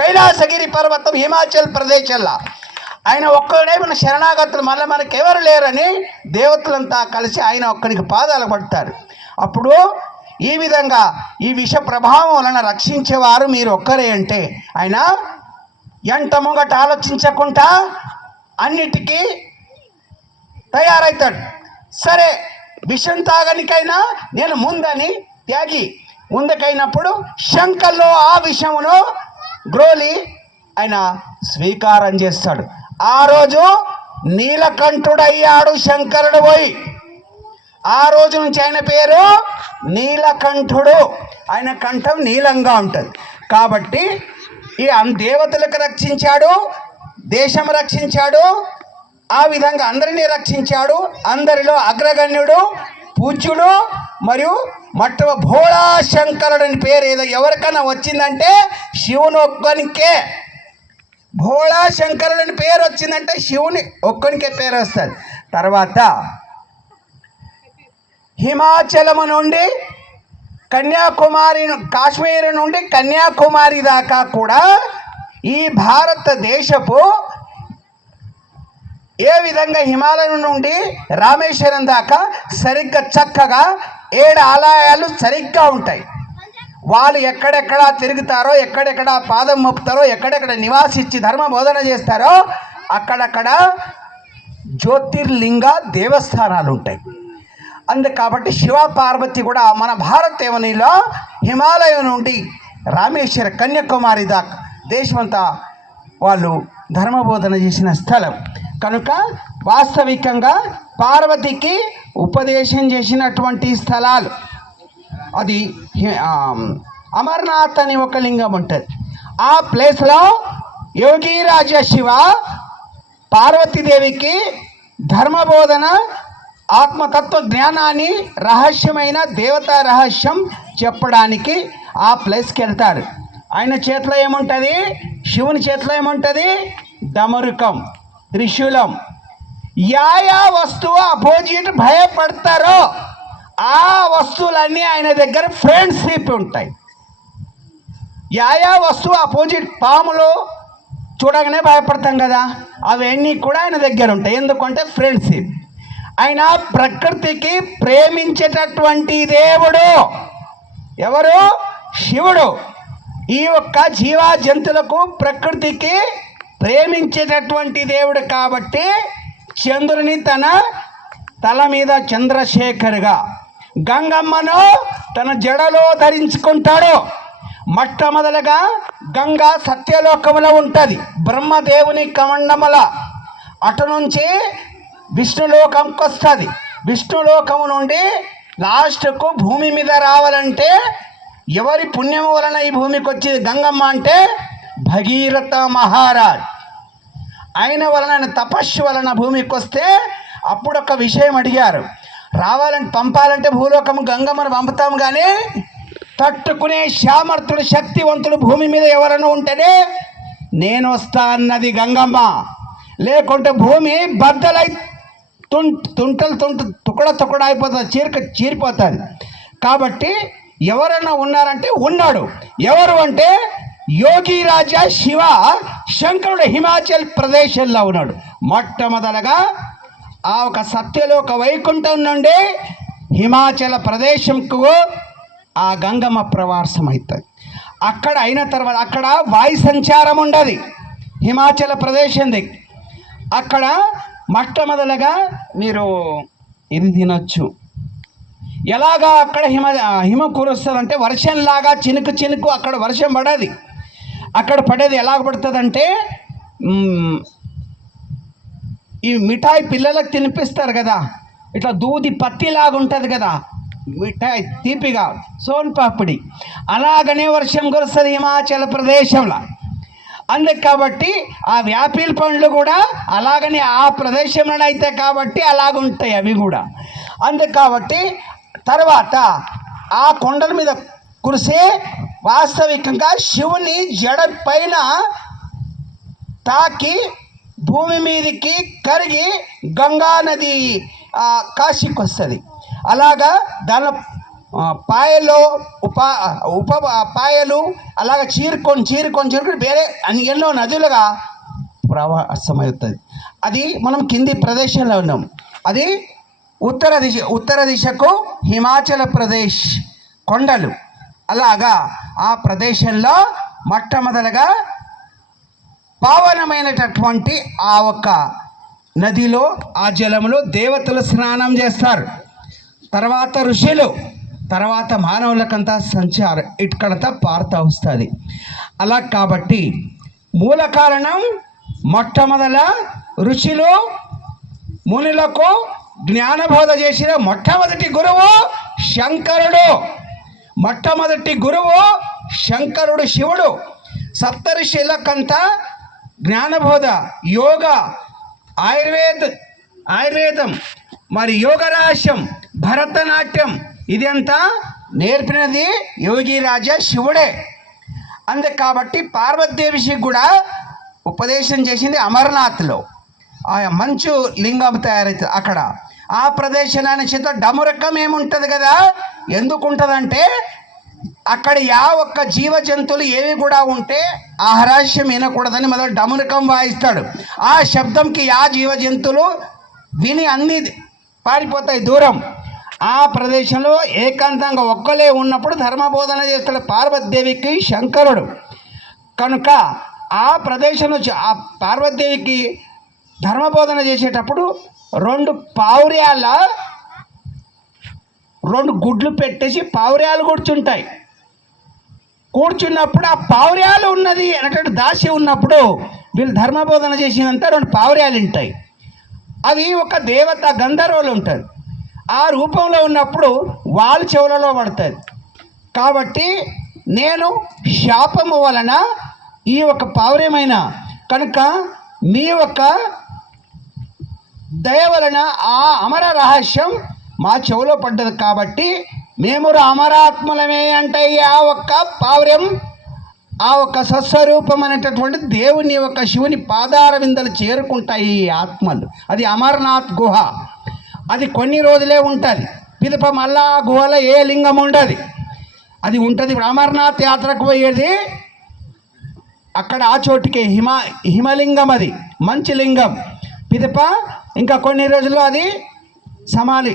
కైలాసగిరి పర్వతం హిమాచల్ ప్రదేశ్లో ఆయన ఒక్కడే మన శరణాగతులు, మళ్ళీ మనకెవరు లేరని దేవతలంతా కలిసి ఆయన ఒక్కడికి పాదాలు పడతారు. అప్పుడు ఈ విధంగా ఈ విష ప్రభావం వలన రక్షించేవారు మీరు ఒక్కరే అంటే ఆయన ఎంట ముంగట ఆలోచించకుండా అన్నిటికీ తయారవుతాడు. సరే విషం తాగనికైనా నేను ముందని త్యాగి ముందుకైనప్పుడు శంఖంలో ఆ విషమును గ్రోలి ఆయన స్వీకారం చేస్తాడు. ఆ రోజు నీలకంఠుడయ్యాడు శంకరుడు పోయి. ఆ రోజు నుంచి ఆయన పేరు నీలకంఠుడు. ఆయన కంఠం నీలంగా ఉంటుంది కాబట్టి ఈ దేవతలకు రక్షించాడు, దేశం రక్షించాడు, ఆ విధంగా అందరినీ రక్షించాడు. అందరిలో అగ్రగణ్యుడు, పూజ్యుడు మరియు భోళా శంకరుడని పేరు ఏదో ఎవరికైనా వచ్చిందంటే శివుని ఒక్కనికే భోళా శంకరుడని పేరు వచ్చిందంటే శివుని ఒక్కనికే పేరు వస్తుంది. తర్వాత హిమాచలము నుండి కన్యాకుమారి, కాశ్మీర్ నుండి కన్యాకుమారి దాకా కూడా ఈ భారతదేశపు ఏ విధంగా హిమాలయం నుండి రామేశ్వరం దాకా సరిగ్గా చక్కగా 7 ఆలయాలు సరిగ్గా ఉంటాయి. వాళ్ళు ఎక్కడెక్కడ తిరుగుతారో, ఎక్కడెక్కడ పాదం మోపుతారో, ఎక్కడెక్కడ నివాసించి ధర్మ బోధన చేస్తారో అక్కడక్కడ జ్యోతిర్లింగ దేవస్థానాలు ఉంటాయి. కాబట్టి శివ పార్వతి కూడా మన భారతదేశంలో హిమాలయం నుండి రామేశ్వర కన్యాకుమారి దాకా దేశమంతా వాళ్ళు ధర్మబోధన చేసిన స్థలం కనుక వాస్తవికంగా పార్వతికి ఉపదేశం చేసినటువంటి స్థలాలు. అది అమర్నాథ్ అని ఒక లింగం ఉంటుంది. ఆ ప్లేస్లో యోగిరాజ శివ పార్వతీదేవికి ధర్మబోధన, ఆత్మతత్వ జ్ఞానాన్ని, రహస్యమైన దేవతా రహస్యం చెప్పడానికి ఆ ప్లేస్కి వెళ్తారు. ఆయన చేతిలో ఏముంటుంది? శివుని చేతిలో ఏముంటుంది? డమరుకం, త్రిశూలం. యా వస్తువు అపోజిట్ భయపడతారో ఆ వస్తువులన్నీ ఆయన దగ్గర ఫ్రెండ్షిప్ ఉంటాయి. యా వస్తువు అపోజిట్, పాములు చూడగానే భయపడతాం కదా, అవన్నీ కూడా ఆయన దగ్గర ఉంటాయి. ఎందుకంటే ఫ్రెండ్షిప్. ఆయన ప్రకృతికి ప్రేమించేటటువంటి దేవుడు. ఎవరు? శివుడు. ఈ యొక్క జీవ జంతువులకు ప్రకృతికి ప్రేమించేటటువంటి దేవుడు కాబట్టి చంద్రుని తన తల మీద చంద్రశేఖర్గా, గంగమ్మను తన జడలో ధరించుకుంటాడు. మొట్టమొదలుగా గంగా సత్యలోకములో ఉంటుంది, బ్రహ్మదేవుని కమండముల. అటు నుంచి విష్ణులోకంకి వస్తుంది. విష్ణులోకము నుండి లాస్ట్కు భూమి మీద రావాలంటే ఎవరి పుణ్యం వలన ఈ భూమికి వచ్చేది గంగమ్మ అంటే భగీరథ మహారాజ్. ఆయన వలన, ఆయన తపస్సు వలన భూమికి వస్తే అప్పుడు ఒక విషయం అడిగారు. రావాలంటే, పంపాలంటే భూలోకం గంగమ్మను పంపుతాం, కానీ తట్టుకునే సామర్థ్యుడు, శక్తివంతుడు భూమి మీద ఎవరైనా ఉంటేనే నేను వస్తా అన్నది గంగమ్మ. లేకుంటే భూమి బద్దలై తుంటలు తుకడ అయిపోతుంది, చీరిపోతుంది. కాబట్టి ఎవరైనా ఉన్నారంటే ఉన్నాడు. ఎవరు అంటే యోగిరాజ శివ శంకరుడు హిమాచల్ ప్రదేశ్లో ఉన్నాడు. మొట్టమొదలుగా ఆ ఒక సత్యలోక వైకుంఠం నుండి హిమాచల ప్రదేశంకు ఆ గంగమ్మ ప్రవాసం అవుతుంది. అక్కడ అయిన తర్వాత అక్కడ వాయు సంచారం ఉండదు హిమాచల ప్రదేశంది. అక్కడ మొట్టమొదలుగా మీరు ఇది తినొచ్చు. ఎలాగా అక్కడ హిమ కురుస్తుందంటే వర్షంలాగా చినుకు చినుకు అక్కడ వర్షం పడది. అక్కడ పడేది ఎలాగ పడుతుందంటే ఈ మిఠాయి పిల్లలకు తినిపిస్తారు కదా, ఇట్లా దూది పత్తిలాగా ఉంటుంది కదా మిఠాయి, తీపిగా సోన్ పాపిడి, అలాగనే వర్షం కురుస్తుంది హిమాచల్ ప్రదేశంలో. అందుకు కాబట్టి ఆ యాపిల్ పండ్లు కూడా అలాగనే ఆ ప్రదేశంలో అయితే కాబట్టి అలాగుంటాయి అవి కూడా. అందుకు కాబట్టి తర్వాత ఆ కొండల మీద కురిసే వాస్తవికంగా శివుని జడ పైన తాకి భూమి మీదకి కరిగి గంగా నది కాశీకి వస్తుంది. అలాగా దాని పాయలు ఉప పాయలు అలాగ చీరుకొని వేరే ఎన్నో నదులుగా ప్రవాసమవుతుంది. అది మనం కింది ప్రదేశంలో ఉన్నాం. అది ఉత్తర దిశకు హిమాచల్ ప్రదేశ్ కొండలు. అలాగా ఆ ప్రదేశంలో మొట్టమొదలుగా పావనమైనటువంటి ఆ ఒక్క నదిలో ఆ జలంలో దేవతలు స్నానం చేస్తారు. తర్వాత ఋషులు, తర్వాత మానవులకంతా సంచారం ఇక్కడంతా పారుతూ వస్తుంది. అలా కాబట్టి మూల కారణం మొట్టమొదల ఋషులు మునులకు జ్ఞానబోధ చేసిన మొట్టమొదటి గురువు శంకరుడు. మొట్టమొదటి గురువు శంకరుడు శివుడు. సప్తఋషులకంతా జ్ఞానబోధ, యోగ, ఆయుర్వేదం మరి యోగ రహస్యం, భరతనాట్యం ఇదంతా నేర్పినది యోగి రాజా శివుడే. అంతే కాబట్టి పార్వతీదేవికి కూడా ఉపదేశం చేసింది అమర్నాథ్లో. ఆ మంచు లింగం తయారవుతుంది అక్కడ. ఆ ప్రదేశాన్ని చేత డమురకం ఏముంటుంది కదా, ఎందుకు ఉంటుందంటే అక్కడ ఒక్క జీవ జంతువులు ఏవి కూడా ఉంటే ఆ రహస్యం వినకూడదని మొదలు డమురకం వాయిస్తాడు. ఆ శబ్దంకి జీవ జంతువులు విని అన్ని పారిపోతాయి దూరం. ఆ ప్రదేశంలో ఏకాంతంగా ఒక్కలే ఉన్నప్పుడు ధర్మబోధన చేస్తాడు పార్వతీదేవికి శంకరుడు. కనుక ఆ ప్రదేశంలో ఆ పార్వతీదేవికి ధర్మబోధన చేసేటప్పుడు 2 పావుర్యాల 2 గుడ్లు పెట్టేసి పావుర్యాలు కూర్చున్నప్పుడు ఆ పావుర్యాలు ఉన్నది అనేటువంటి దాసి ఉన్నప్పుడు వీళ్ళు ధర్మబోధన చేసినంత 2 పావుర్యాలు ఉంటాయి. అవి ఒక దేవత గంధర్వులు ఉంటారు. ఆ రూపంలో ఉన్నప్పుడు వాళ్ళ చెవులలో పడుతుంది. కాబట్టి నేను శాపము వలన ఈ ఒక పావుర్యమైన కనుక మీ యొక్క దయ వలన ఆ అమర రహస్యం మా చెవులో పడ్డది. కాబట్టి మేము అమరాత్మలమే అంటే ఆ ఒక్క పావుర్యం, ఆ ఒక్క సస్వరూపం అనేటటువంటి దేవుని యొక్క శివుని పాదార విందలు చేరుకుంటాయి ఈ ఆత్మలు. అది అమర్నాథ్ గుహ. అది కొన్ని రోజులే ఉంటుంది. పిదప మళ్ళా ఆ గుహలో ఏ లింగం ఉండదు. అది ఉంటుంది. ఇప్పుడు అమర్నాథ్ యాత్రకు పోయేది అక్కడ ఆ చోటికి హిమలింగం, అది మంచి లింగం. పిదప ఇంకా కొన్ని రోజుల్లో అది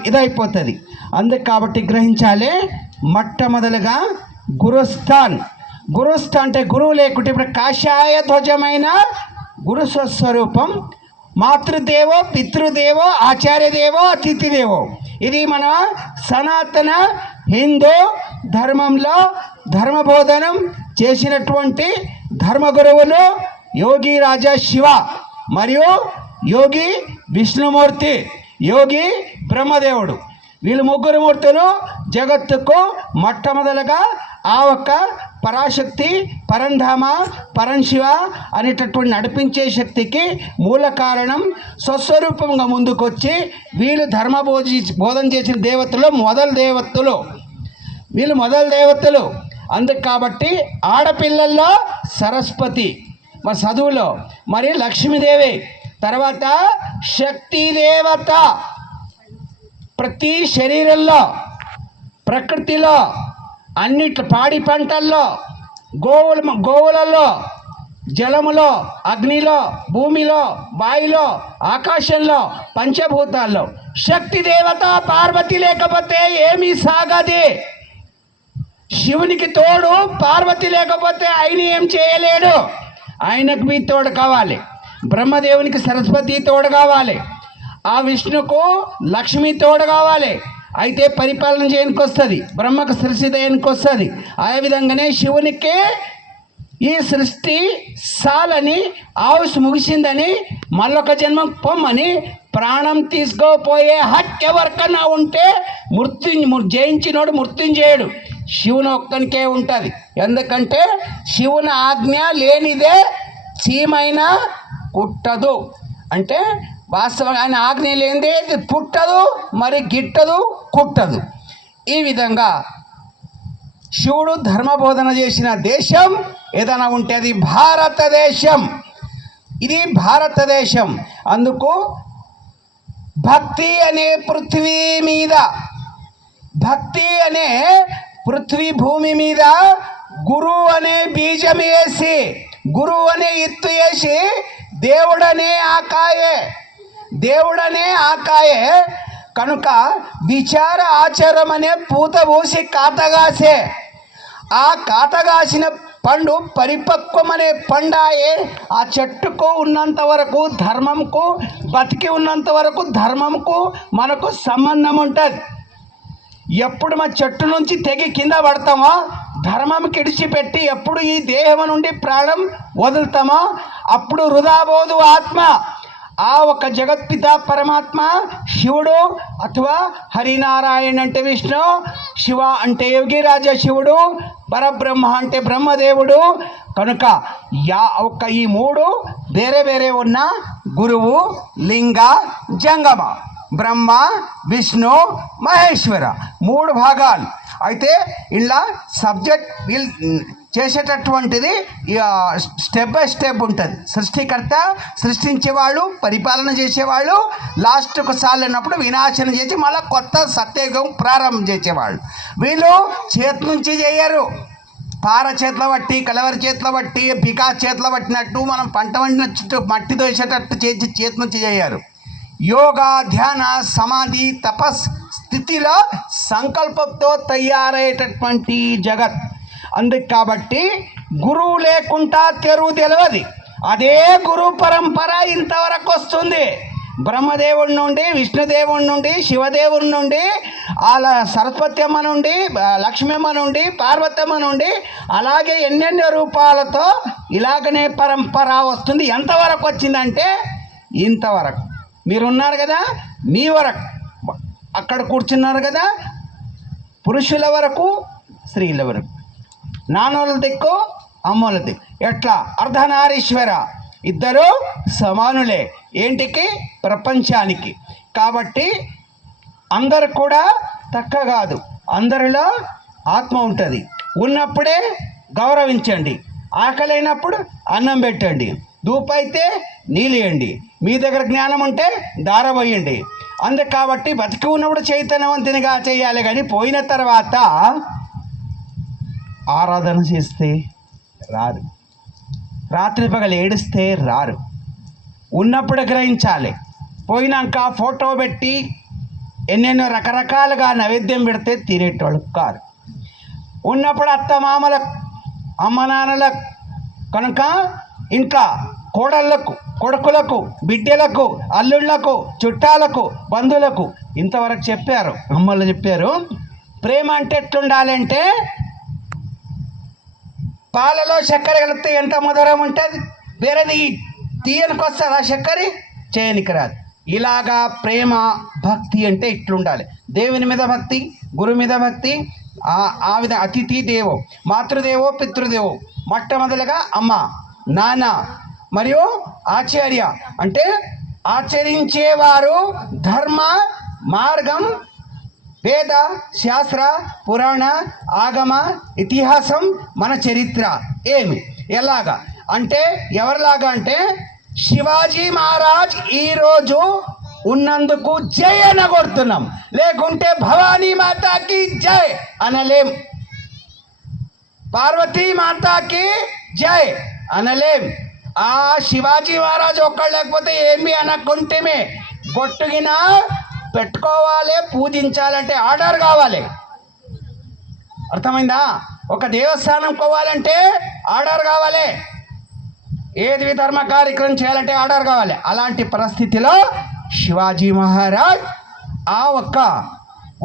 ఇదైపోతుంది. అందుకు కాబట్టి గ్రహించాలి. మొట్టమొదలుగా గురుస్థాన్ అంటే గురువు లేకుంటే ఇప్పుడు కాషాయ ధ్వజమైన గురు స్వస్వరూపం. మాతృదేవో, పితృదేవో, ఆచార్యదేవో, అతిథిదేవో. ఇది మన సనాతన హిందూ ధర్మంలో ధర్మబోధనం చేసినటువంటి ధర్మగురువులు యోగి రాజా శివ మరియు యోగి విష్ణుమూర్తి, యోగి బ్రహ్మదేవుడు. వీళ్ళు 3 మూర్తులు జగత్తుకు మొట్టమొదలుగా ఆ ఒక్క పరాశక్తి, పరంధామ, పరంశివ అనేటటువంటి నడిపించే శక్తికి మూల కారణం స్వస్వరూపంగా ముందుకొచ్చి వీళ్ళు బోధన చేసిన దేవతలు వీళ్ళు మొదలు దేవతలు. అందుకు కాబట్టి ఆడపిల్లల్లో సరస్వతి, మరి చదువులో మరి లక్ష్మీదేవి, తర్వాత శక్తి దేవత. ప్రతి శరీరంలో, ప్రకృతిలో, అన్నిటి పాడి పంటల్లో, గోవులలో, జలములో, అగ్నిలో, భూమిలో, వాయులో, ఆకాశంలో, పంచభూతాల్లో శక్తి దేవత పార్వతి లేకపోతే ఏమీ సాగది. శివునికి తోడు పార్వతి లేకపోతే ఆయన ఏం చేయలేడు. ఆయనకు మీ తోడు కావాలి. బ్రహ్మదేవునికి సరస్వతి తోడు కావాలి. ఆ విష్ణుకు లక్ష్మి తోడు కావాలి. అయితే పరిపాలన చేయడానికి వస్తుంది. బ్రహ్మకు సృష్టి చేయడానికి వస్తుంది. ఆ విధంగానే శివునికి ఈ సృష్టి సాలని, ఆయుష్ ముగిసిందని, మళ్ళొక జన్మం పొమ్మని, ప్రాణం తీసుకోపోయే హక్కు ఎవరికన్నా ఉంటే జయించినోడు మృత్యుంజయుడు శివుని ఒక్కనికే ఉంటుంది. ఎందుకంటే శివుని ఆజ్ఞ లేనిదే చీమైనా కుట్టదు. అంటే వాస్తవంగా ఆయన ఆజ్ఞ లేనిదే పుట్టదు, మరి గిట్టదు, కుట్టదు. ఈ విధంగా శివుడు ధర్మబోధన చేసిన దేశం ఏదైనా ఉంటే అది భారతదేశం. ఇది భారతదేశం. అందుకు భక్తి అనే పృథ్వీ మీద భక్తి అనే పృథ్వీ భూమి మీద గురువు అనే బీజం వేసి, గురువు అనే ఇత్తు వేసి దేవుడనే ఆకాయే కనుక విచార ఆచారం అనే పూత పూసి కాతగాసే. ఆ కాతగాసిన పండు పరిపక్వమనే పండాయే. ఆ చెట్టుకు ఉన్నంత వరకు ధర్మంకు, బతికి ఉన్నంత వరకు ధర్మంకు మనకు సంబంధం ఉంటుంది. ఎప్పుడు మా చెట్టు నుంచి తెగి కింద పడతామో, ధర్మంకి ఇడిచిపెట్టి ఎప్పుడు ఈ దేహం నుండి ప్రాణం వదులుతామో అప్పుడు వృధా పోదు ఆత్మ. ఆ ఒక జగత్పిత పరమాత్మ శివుడు, అథవా హరినారాయణ అంటే విష్ణు, శివ అంటే యోగిరాజ శివుడు, పరబ్రహ్మ అంటే బ్రహ్మదేవుడు. కనుక ఈ మూడు వేరే వేరే ఉన్న గురువు, లింగ, జంగమ, బ్రహ్మ, విష్ణు, మహేశ్వర మూడు భాగాలు. అయితే ఇలా సబ్జెక్ట్ చేసేటటువంటిది స్టెప్ బై స్టెప్ ఉంటుంది. సృష్టికర్త సృష్టించేవాళ్ళు, పరిపాలన చేసేవాళ్ళు, లాస్ట్కు సాలినప్పుడు వినాశనం చేసి మళ్ళీ కొత్త సత్యయుగం ప్రారంభం చేసేవాళ్ళు. వీళ్ళు చేతి నుంచి చేయరు. పార చేతిలో బట్టి, కలవరి చేతిలో బట్టి, పికా చేతిలో పట్టినట్టు మనం పంట వండిన చుట్టూ మట్టి దోసేటట్టు చేసి చేతి నుంచి చేయరు. యోగా, ధ్యాన, సమాధి, తపస్ స్థితిలో సంకల్పంతో తయారయ్యేటటువంటి జగత్. అందుకు కాబట్టి గురువు లేకుండా తెరువు తెలియదు. అదే గురు పరంపర ఇంతవరకు వస్తుంది. బ్రహ్మదేవుడి నుండి, విష్ణుదేవుడి నుండి, శివదేవుడి నుండి, అలా సరస్వతమ్మ నుండి, లక్ష్మమ్మ నుండి, పార్వతమ్మ నుండి, అలాగే ఎన్నెన్నో రూపాలతో ఇలాగనే పరంపర వస్తుంది. ఎంతవరకు వచ్చిందంటే ఇంతవరకు. మీరున్నారు కదా, మీ వరకు అక్కడ కూర్చున్నారు కదా, పురుషుల వరకు, స్త్రీల వరకు, నాన్నోళ్ళ దిక్కు, అమ్మోళ్ళ దిక్కు. ఎట్లా అర్ధనారీశ్వర ఇద్దరు సమానులే. ఏంటికి? ప్రపంచానికి. కాబట్టి అందరు కూడా తక్కువ కాదు. అందరిలో ఆత్మ ఉంటుంది. ఉన్నప్పుడే గౌరవించండి. ఆకలైనప్పుడు అన్నం పెట్టండి. ధూపైతే నీళ్ళేయండి. మీ దగ్గర జ్ఞానం ఉంటే దారపోయండి. అందుకు కాబట్టి బతికి ఉన్నప్పుడు చైతన్యవంతునిగా చేయాలి. కానీ పోయిన తర్వాత ఆరాధన చేస్తే రారు, రాత్రి పగలు ఏడిస్తే రారు. ఉన్నప్పుడు గ్రహించాలి. పోయినాక ఫోటో పెట్టి ఎన్నెన్నో రకరకాలుగా నైవేద్యం పెడితే తినేటోళ్ళు కాదు. ఉన్నప్పుడు అత్త మామల, అమ్మ నాన్నల, కనుక ఇంకా కోడళ్లకు, కొడుకులకు, బిడ్డలకు, అల్లుళ్లకు, చుట్టాలకు, బంధువులకు ఇంతవరకు చెప్పారు. అమ్మలు చెప్పారు. ప్రేమ అంటే ఎట్లుండాలంటే పాలలో చక్కెర కలిపితే ఎంత మధురం ఉంటుంది. వేరేది తీయనికి వస్తుందా చక్కెర? చేయనికి రాదు. ఇలాగా ప్రేమ భక్తి అంటే ఇట్లుండాలి. దేవుని మీద భక్తి, గురువు మీద భక్తి, ఆ విధ అతిథి దేవో, మాతృదేవో, పితృదేవో. మొట్టమొదలుగా అమ్మ, నాన్న మరియు ఆచార్య అంటే ఆచరించేవారు, ధర్మ మార్గం, వేద, శాస్త్ర, పురాణ, ఆగమ, ఇతిహాసం, మన చరిత్ర ఏమి ఎలాగా అంటే ఎవరిలాగా అంటే శివాజీ మహారాజ్ ఈరోజు ఉన్నందుకు జై అనగొడుతున్నాం. లేకుంటే భవానీ మాతాకి జై అనలేం, పార్వతీ మాతాకి జై అనలేం. ఆ శివాజీ మహారాజ్ ఒక్కడు లేకపోతే ఏమి అనకుంటేమే. బొట్టుగిన పెట్టుకోవాలి, పూజించాలంటే ఆర్డర్ కావాలి. అర్థమైందా? ఒక దేవస్థానం పోవాలంటే ఆర్డర్ కావాలి. ఏది ధర్మ కార్యక్రమం చేయాలంటే ఆర్డర్ కావాలి. అలాంటి పరిస్థితిలో శివాజీ మహారాజ్ ఆ ఒక్క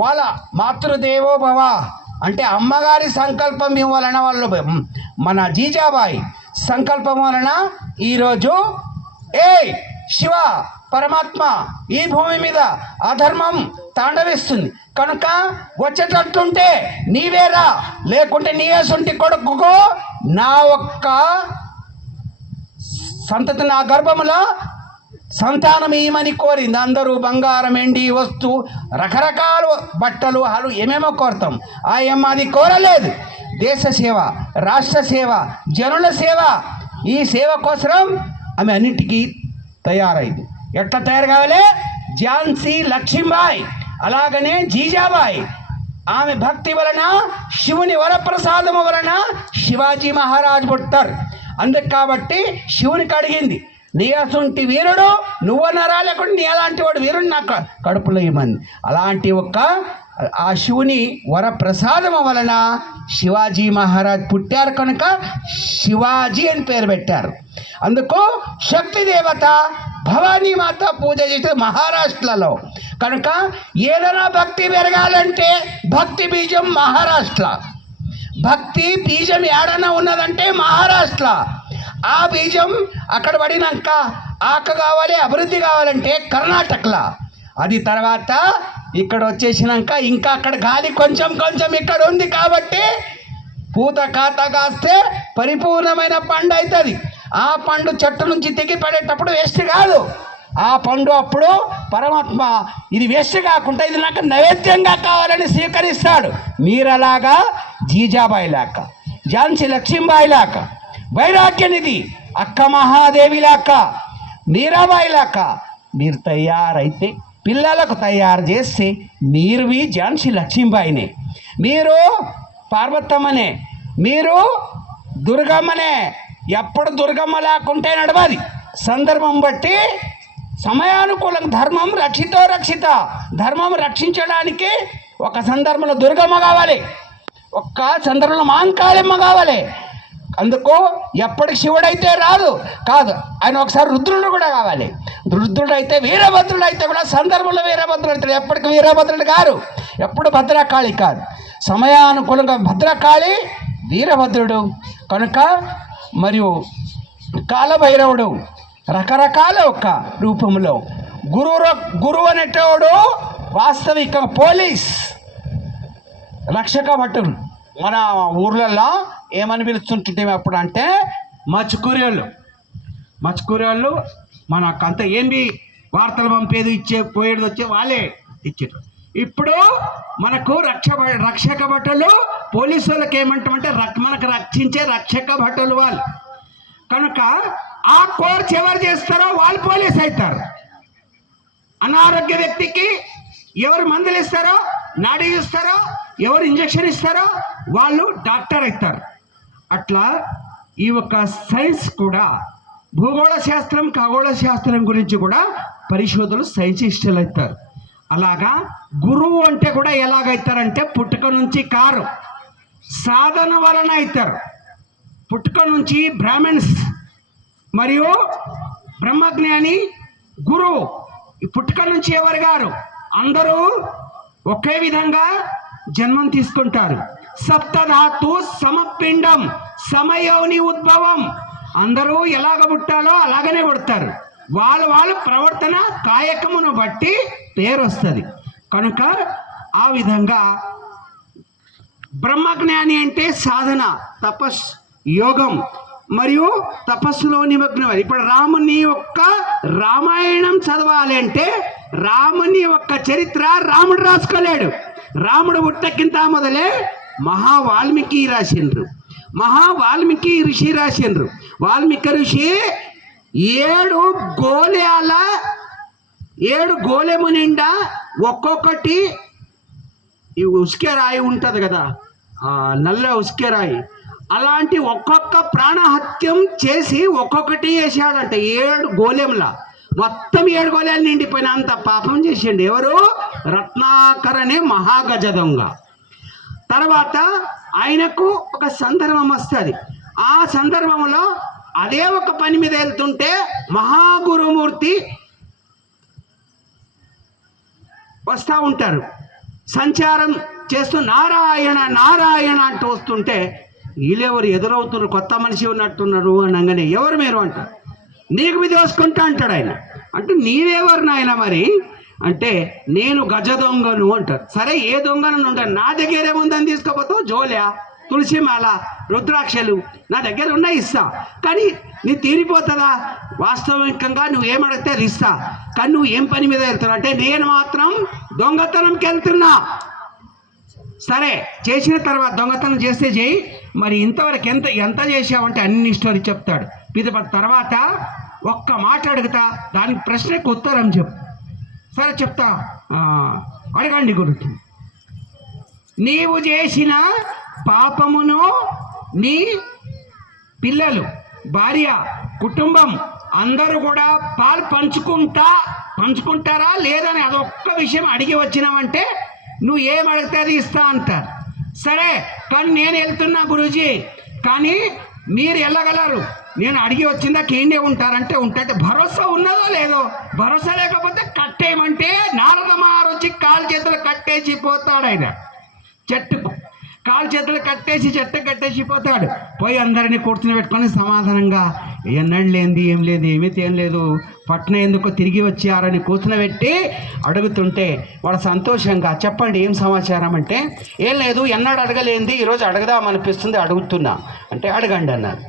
వాళ్ళ మాతృదేవో భవ అంటే అమ్మగారి సంకల్పం వలన, వాళ్ళు మన జీజాబాయి సంకల్పం వలన ఈరోజు శివ పరమాత్మ ఈ భూమి మీద అధర్మం తాండవిస్తుంది. కనుక వచ్చేటట్టుంటే నీవేరా, లేకుంటే నీవేసుంటి కొడుకు నా ఒక్క సంతతి, నా గర్భములో సంతానం ఏమని కోరింది. అందరూ బంగారం, ఎండి, వస్తువు, రకరకాల బట్టలు, ఏమేమో కోరుతాం. ఆ అమ్మ అది కోరలేదు. దేశ సేవ, రాష్ట్ర సేవ, జనుల సేవ, ఈ సేవ కోసం ఆమె అన్నిటికీ తయారైంది. ఎట్లా తయారు కావాలి? ఝాన్సీ లక్ష్మీబాయి, అలాగనే జీజాబాయి, ఆమె భక్తి వలన శివుని వరప్రసాదము వలన శివాజీ మహారాజ్ పుట్టారు. అందుకు కాబట్టి శివునికి అడిగింది, నీ అసంటి వీరుడు నువ్వనరా లేకుండా నీ అలాంటి వాడు వీరుడు నాకు కడుపులో ఇవ్వమంది. అలాంటి ఆ శివుని వరప్రసాదము వలన శివాజీ మహారాజ్ పుట్టారు కనుక శివాజీ అని పేరు పెట్టారు. అందుకు శక్తి దేవత భవానీ మాత పూజ చేసే మహారాష్ట్రలో కనుక ఏదైనా భక్తి పెరగాలంటే భక్తి బీజం మహారాష్ట్ర, భక్తి బీజం ఏడన్నా ఉన్నదంటే మహారాష్ట్ర. ఆ బీజం అక్కడ పడినాక ఆక కావాలి, అభివృద్ధి కావాలంటే కర్ణాటకలో, అది తర్వాత ఇక్కడ వచ్చేసినాక ఇంకా అక్కడ గాలి కొంచెం కొంచెం ఇక్కడ ఉంది కాబట్టి పూత కాత కాస్తే పరిపూర్ణమైన పండు అవుతుంది. ఆ పండు చెట్టు నుంచి తెగి పడేటప్పుడు వేస్ట్ కాదు. ఆ పండు అప్పుడు పరమాత్మ ఇది వేస్ట్ కాకుండా ఇది నాకు నైవేద్యంగా కావాలని స్వీకరిస్తాడు. మీరలాగా జీజాబాయి లాక, ఝాన్సీ లక్ష్మీబాయి లాక, వైరాగ్యనిధి అక్క మహాదేవి లాక, మీరాబాయి లాక మీరు తయారైతే, పిల్లలకు తయారు చేస్తే మీరువి ఝాన్సీ లక్ష్మీబాయినే, మీరు పార్వతమ్మనే, మీరు దుర్గమ్మనే. ఎప్పుడు దుర్గమ్మ లేకుంటే నడవది. సందర్భం బట్టి సమయానుకూలం ధర్మం రక్షితో రక్షిత, ధర్మం రక్షించడానికి ఒక సందర్భంలో దుర్గమ్మ కావాలి, ఒక్క సందర్భంలో మాంకాళమ్మ కావాలి. అందుకు ఎప్పటికి శివుడైతే రాదు కాదు, ఆయన ఒకసారి రుద్రుడు కూడా కావాలి. రుద్రుడైతే వీరభద్రుడు అయితే కూడా సందర్భంలో వీరభద్రుడు అవుతాడు, ఎప్పటికి వీరభద్రుడు గారు, ఎప్పుడు భద్రకాళి కాదు. సమయానుకూలంగా భద్రకాళి వీరభద్రుడు కనుక, మరియు కాలభైరవుడు రకరకాల ఒక రూపంలో, గురువు అనేటోడు వాస్తవిక పోలీస్ రక్షక భటులు. మన ఊర్లలో ఏమని పిలుస్తుంటే అప్పుడు అంటే మచ్కూరేళ్ళు మనకంత ఏంది వార్తలు పంపేది పోయేది వచ్చే వాళ్ళే ఇచ్చేట. ఇప్పుడు మనకు రక్షక భటులు పోలీసు వాళ్ళకి ఏమంటామంటే మనకు రక్షించే రక్షక భటులు వాళ్ళు కనుక ఆ కోర్స్ ఎవరు చేస్తారో వాళ్ళు పోలీస్ అవుతారు. అనారోగ్య వ్యక్తికి ఎవరు మందులు ఇస్తారో, నాడి ఇస్తారో, ఎవరు ఇంజక్షన్ ఇస్తారో వాళ్ళు డాక్టర్ అవుతారు. అట్లా ఈ యొక్క సైన్స్ కూడా భూగోళ శాస్త్రం, ఖగోళ శాస్త్రం గురించి కూడా పరిశోధనలు సైంటిస్టులు అవుతారు. అలాగా గురువు అంటే కూడా ఎలాగైతారంటే పుట్టుక నుంచి కారు సాధన వలన అవుతారు. పుట్టుక నుంచి బ్రాహ్మణ్స్ మరియు బ్రహ్మజ్ఞాని గురువు. ఈ పుట్టుక నుంచి ఎవరు గారు అందరూ ఒకే విధంగా జన్మం తీసుకుంటారు. సప్తధాతు సమపిండం సమయోని ఉద్భవం, అందరూ ఎలాగ పుట్టాలో అలాగనే పుడతారు. వాళ్ళ ప్రవర్తన కాయకమును బట్టి పేరు వస్తుంది. కనుక ఆ విధంగా బ్రహ్మజ్ఞాని అంటే సాధన, తపస్, యోగం మరియు తపస్సులో నిమగ్నం. ఇప్పుడు రాముని యొక్క రామాయణం చదవాలి అంటే రాముని యొక్క చరిత్ర రాముడు రాసుకోలేడు. రాముడు పుట్టకింత మొదలే వాల్మీకి రాసిండ్రు, వాల్మీకి ఋషి రాసిండ్రు. వాల్మీకి ఋషి 7 గోళెము నిండా ఒక్కొక్కటి ఈ ఉస్కే రాయి ఉంటుంది కదా, నల్ల ఉస్కే రాయి, అలాంటి ఒక్కొక్క ప్రాణహత్యం చేసి ఒక్కొక్కటి వేసాడంట. 7 గోళెంలా మొత్తం 7 గోళాలు నిండిపోయిన అంత పాపం చేసిండు. ఎవరు? రత్నాకర్ అనే మహాగజ దొంగ. తర్వాత ఆయనకు ఒక సందర్భం వస్తుంది. ఆ సందర్భంలో అదే ఒక పని మీద వెళ్తుంటే మహాగురుమూర్తి వస్తూ ఉంటారు. సంచారం చేస్తూ నారాయణ నారాయణ అంటూ వస్తుంటే వీళ్ళెవరు ఎదురవుతున్నారు, కొత్త మనిషి ఉన్నట్టున్నారు అనగానే ఎవరు మీరు అంటారు. నీకు మీద వేసుకుంటా అంటాడు ఆయన. అంటే నీవెవరు నాయన మరి అంటే నేను గజ దొంగను అంటారు. సరే ఏ దొంగను ఉంటాను, నా దగ్గర ఏముందని తీసుకోపోతావు, జోలియా, తులసిమాల, రుద్రాక్షలు నా దగ్గర ఉన్నాయి ఇస్తా, కానీ నీ తీరిపోతుందా? వాస్తవికంగా నువ్వు ఏమడిగితే అది ఇస్తా, కానీ నువ్వు ఏం పని మీద వెళ్తున్నావు అంటే నేను మాత్రం దొంగతనంకి వెళ్తున్నా. సరే చేసిన తర్వాత దొంగతనం చేస్తే చేయి, మరి ఇంతవరకు ఎంత చేసావంటే అన్ని స్టోరీ చెప్తాడు. తర్వాత ఒక్క మాట అడుగుతా, దానికి ప్రశ్నకు ఉత్తరం చెప్పు. సరే చెప్తా, అడగండి గురువు. నీవు చేసిన పాపమును నీ పిల్లలు, భార్య, కుటుంబం అందరూ కూడా పంచుకుంటారా లేదని అదొక్క విషయం అడిగి వచ్చినావంటే నువ్వు ఏం అడిగితే అది ఇస్తా అంటారు. సరే, కానీ నేను వెళ్తున్నా గురూజీ, కానీ మీరు వెళ్ళగలరు, నేను అడిగి వచ్చిందా కేండే ఉంటారంటే ఉంటే భరోసా ఉన్నదో లేదో. భరోసా లేకపోతే కట్టేయమంటే నారద మహర్షి కాలు చేతులు కట్టేసి పోతాడు. ఆయన చెట్టుకు కాలు చేతులు కట్టేసి చెట్టు కట్టేసి పోతాడు. పోయి అందరినీ కూర్చుని పెట్టుకొని సమాధానంగా ఎన్నడు లేనిది ఏం లేదు, ఏమైతే ఏం లేదు, పట్నం ఎందుకో తిరిగి వచ్చారని కూర్చునబెట్టి అడుగుతుంటే వాడు సంతోషంగా చెప్పండి ఏం సమాచారం అంటే, ఏం లేదు, ఎన్నడు అడగలేంది, ఈరోజు అడగదామనిపిస్తుంది, అడుగుతున్నా అంటే అడగండి అన్నారు.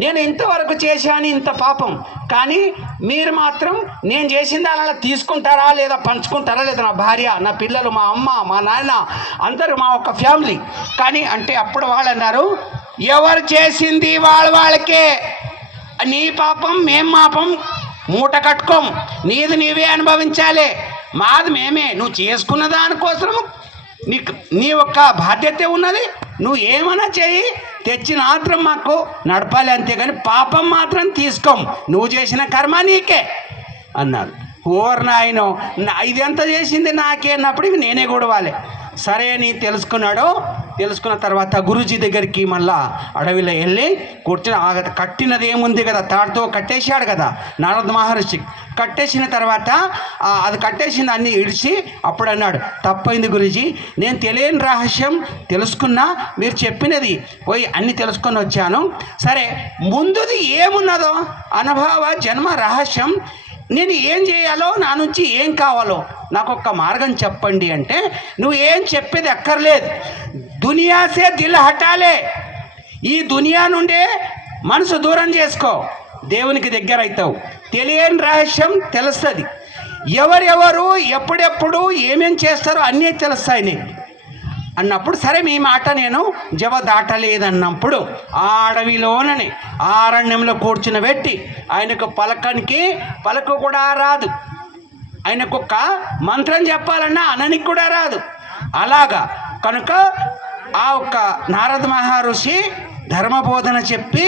నేను ఇంతవరకు చేశాను ఇంత పాపం, కానీ మీరు మాత్రం నేను చేసింది అలా తీసుకుంటారా లేదా పంచుకుంటారా లేదా, నా భార్య, నా పిల్లలు, మా అమ్మ, మా నాన్న అందరూ మా ఒక ఫ్యామిలీ. కానీ అంటే అప్పుడు వాళ్ళు అన్నారు, ఎవరు చేసింది వాళ్ళకే, నీ పాపం మేం పాపం మూట కట్టుకోం, నీది నీవే అనుభవించాలి, మాది మేమే. నువ్వు చేసుకున్న దానికోసం నీ ఒక్క బాధ్యత ఉన్నది, నువ్వు ఏమైనా చేయి, తెచ్చిన మాత్రం మాకు నడపాలి, అంతేగాని పాపం మాత్రం తీసుకోం, నువ్వు చేసిన కర్మ నీకే అన్నారు. ఓర్ నాయనో, ఇదంతా చేసింది నాకే అన్నప్పుడు నేనే గొడవాలి. సరే అని తెలుసుకున్న తర్వాత గురూజీ దగ్గరికి మళ్ళా అడవిలో వెళ్ళి కూర్చొని కట్టినది ఏముంది కదా, తాడుతో కట్టేశాడు కదా నారద మహర్షి. కట్టేసిన తర్వాత అది కట్టేసింది అన్నీ ఇడిచి అప్పుడు అన్నాడు, తప్పైంది గురూజీ, నేను తెలియని రహస్యం తెలుసుకున్నా, మీరు చెప్పినది పోయి అన్నీ తెలుసుకొని వచ్చాను. సరే, ముందుది ఏమున్నదో అనుభవ జన్మ రహస్యం, నేను ఏం చేయాలో, నా నుంచి ఏం కావాలో నాకు ఒక్క మార్గం చెప్పండి అంటే, నువ్వు ఏం చెప్పేది అక్కర్లేదు, దునియాసే దిల్ హటాలే, ఈ దునియా నుండే మనసు దూరం చేసుకో, దేవునికి దగ్గర అవుతావు, తెలియని రహస్యం తెలుస్తుంది, ఎవరెవరు ఎప్పుడెప్పుడు ఏమేం చేస్తారో అన్నీ తెలుస్తాయి నీకు అన్నప్పుడు, సరే మీ మాట నేను జవ దాటలేదన్నప్పుడు ఆ అడవిలోనని ఆ అరణ్యంలో కూర్చునబెట్టి ఆయనకు పలక కూడా రాదు, ఆయనకు ఒక్క మంత్రం చెప్పాలన్నా అననికి కూడా రాదు. అలాగా కనుక ఆ ఒక్క నారద మహర్షి ధర్మబోధన చెప్పి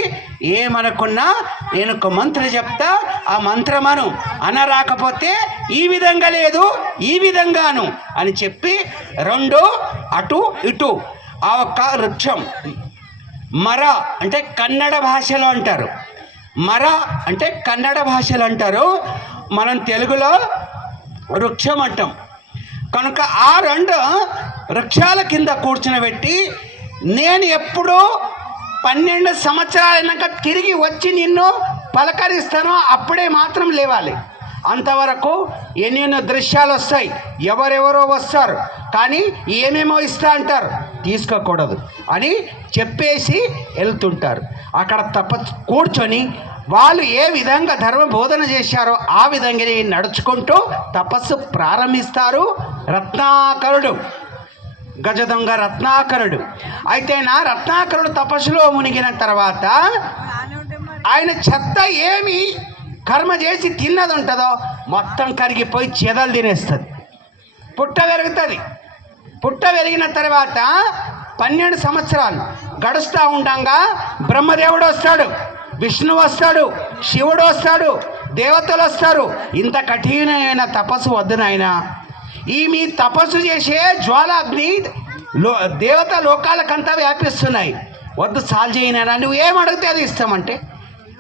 ఏమనుకున్నా నేను ఒక మంత్రం చెప్తా, ఆ మంత్రమను అనరాకపోతే ఈ విధంగా లేదు ఈ విధంగాను అని చెప్పి రెండు అటు ఇటు ఆ ఒక్క వృక్షం, మర అంటే కన్నడ భాషలో అంటారు, మర అంటే కన్నడ భాషలో అంటారు, మనం తెలుగులో వృక్షం అంటాం. కనుక ఆ రెండు వృక్షాల కింద కూర్చునబెట్టి, నేను ఎప్పుడూ 12 సంవత్సరాలైనాక తిరిగి వచ్చి నిన్ను పలకరిస్తానో అప్పుడే మాత్రం లేవాలి, అంతవరకు ఎన్నెన్నో దృశ్యాలు వస్తాయి, ఎవరెవరో వస్తారు, కానీ ఏమేమో ఇస్తా అంటారు, తీసుకోకూడదు అని చెప్పేసి వెళ్తుంటారు. అక్కడ కూర్చొని వాళ్ళు ఏ విధంగా ధర్మ బోధన చేశారో ఆ విధంగా నడుచుకుంటూ తపస్సు ప్రారంభిస్తారు. రత్నాకరుడు, గజదొంగ రత్నాకరుడు. అయితే రత్నాకరుడు తపస్సులో మునిగిన తర్వాత ఆయన చెత్త ఏమి కర్మ చేసి తిన్నది ఉంటుందో మొత్తం కరిగిపోయి చెదలు తినేస్తుంది, పుట్ట పెరుగుతుంది. పుట్ట పెరిగిన తర్వాత 12 సంవత్సరాలు గడుస్తూ ఉండగా బ్రహ్మదేవుడు వస్తాడు, విష్ణువు వస్తాడు, శివుడు వస్తాడు, దేవతలు వస్తారు. ఇంత కఠినమైన తపస్సు వద్దు నాయన, ఈ మీ తపస్సు చేసే జ్వాలాగ్ని దేవత లోకాలకంతా వ్యాపిస్తున్నాయి, వద్దు సాల్వ్ చేయనైనా, నువ్వు ఏం అడిగితే అది ఇస్తామంటే,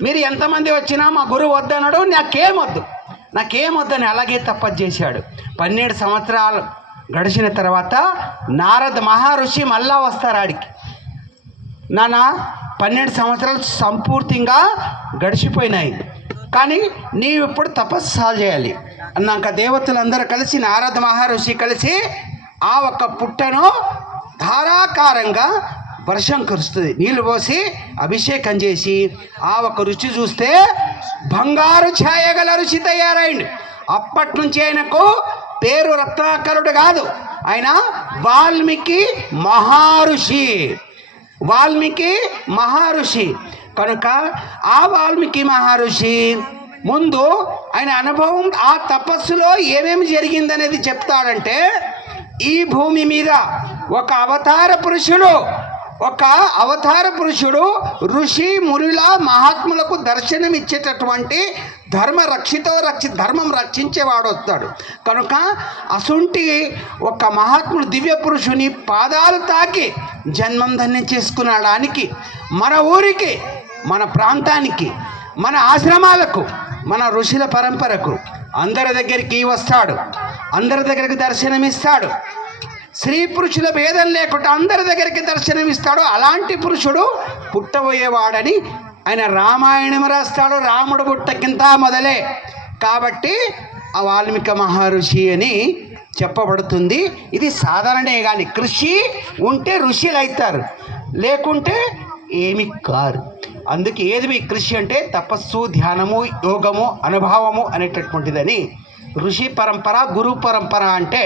మీరు ఎంతమంది వచ్చినా మా గురువు వద్దన్నాడు, నాకేమొద్దని అలాగే తపస్సు చేశాడు. 12 సంవత్సరాలు గడిచిన తర్వాత నారద మహర్షి మళ్ళా వస్తారు ఆడికి. నాన్న 12 సంవత్సరాలు సంపూర్తిగా గడిచిపోయినాయి, కానీ నీవు ఇప్పుడు తపస్సు సాల్వ్ చేయాలి అన్నాక దేవతలందరూ కలిసి నారద మహర్షి కలిసి ఆ ఒక్క పుట్టను ధారాకారంగా వర్షం కురుస్తుంది, నీళ్ళు పోసి అభిషేకం చేసి ఆ ఒక్క రుచి చూస్తే బంగారు ఛాయ గల రుచి తయారైంది. అప్పటి నుంచి ఆయనకు పేరు రత్నాకరుడు కాదు, ఆయన వాల్మీకి మహర్షి. కనుక ఆ వాల్మీకి మహర్షి ముందు ఆయన అనుభవం ఆ తపస్సులో ఏమేమి జరిగిందనేది చెప్తాడంటే, ఈ భూమి మీద ఒక అవతార పురుషుడు ఋషి మునుల మహాత్ములకు దర్శనమిచ్చేటటువంటి ధర్మం రక్షించేవాడు వస్తాడు కనుక అసుంటి ఒక మహాత్ముడు దివ్య పురుషుని పాదాలు తాకి జన్మం ధన్యం చేసుకునడానికి మన ఊరికి, మన ప్రాంతానికి, మన ఆశ్రమాలకు, మన ఋషుల పరంపరకు అందరి దగ్గరికి వస్తాడు, అందరి దగ్గరికి దర్శనమిస్తాడు. స్త్రీ పురుషుల భేదం లేకుండా అందరి దగ్గరికి దర్శనమిస్తాడు. అలాంటి పురుషుడు పుట్టబోయేవాడని ఆయన రామాయణం రాస్తాడు. రాముడు పుట్టకింత మొదలే కాబట్టి ఆ వాల్మీకి మహర్షి అని చెప్పబడుతుంది. ఇది సాధారణే, కానీ కృషి ఉంటే ఋషులు అవుతారు, లేకుంటే ఏమి కారు. అందుకే ఏది మీ కృషి అంటే తపస్సు, ధ్యానము, యోగము, అనుభవము అనేటటువంటిదని. ఋషి పరంపర, గురు పరంపర అంటే